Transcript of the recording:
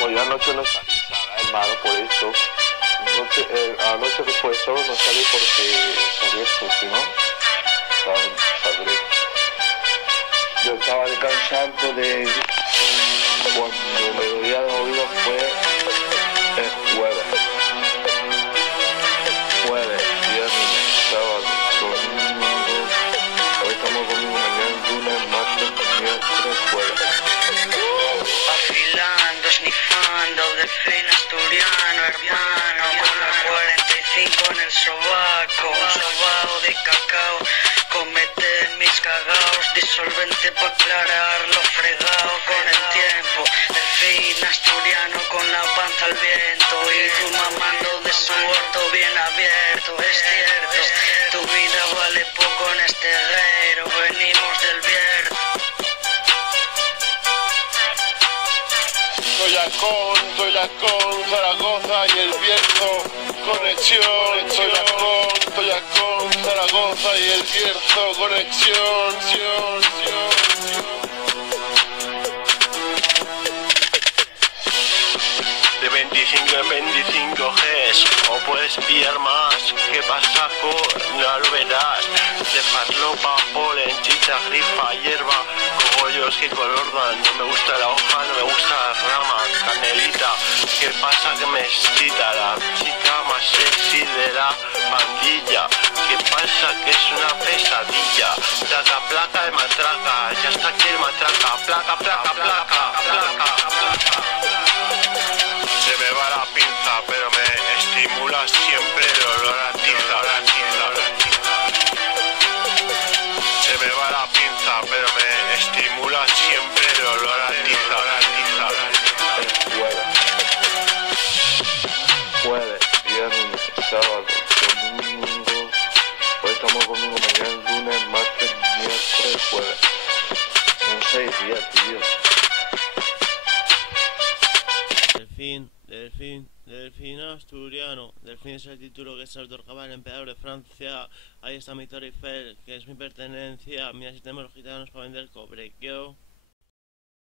Hoy anoche no salí, ¿sabes, hermano? Por eso. Anoche después solo no salí porque salí esto, si no, saldré. Yo estaba descansando de cuando me dolía los oídos fue el jueves. Jueves, viernes, sábado, domingo. Hoy estamos domingo, mañana lunes, martes, miércoles, jueves. Afilando, snifando, de fin asturiano, hermano, con la 45 en el sobaco, un sobao de cacao, comete mis cagaos, disolvente pa' aclararlo, fregado con el tiempo, de fin asturiano con la panza al viento, y tú mamando de su orto bien abierto, es cierto, tu vida vale poco en este guero, venimos del Bierzo. Toyacón, Zaragoza y el Bierzo, conexión, Toyacón, Zaragoza y el Bierzo, conexión, De 25 en 25 Gs, o puedes pillar más. ¿Qué pasa con la lo verás? De farlopa, polen, chicha, grifa, hierba, cogollos que color dan. No me gusta la hoja, no me gusta la rama, canelita. ¿Qué pasa que me excita la chica más sexy de la pandilla? ¿Qué pasa que es una pesadilla? Placa, placa de matraca, ya está aquí el matraca. Placa, placa, placa, placa, placa. Se me va la pinza, pero me estimula siempre el olor a tiza, Se me va la pinza, pero me estimula siempre el olor a tiza, jueves, viernes, sábado, domingo. Hoy estamos domingo, mañana lunes, martes, miércoles, jueves. Son 6 días, tío. Delfín asturiano. Delfín es el título que se otorgaba al emperador de Francia. Ahí está mi Torre Eiffel, que es mi pertenencia. Mira, si tenemos los gitanos para vender cobre. Yo.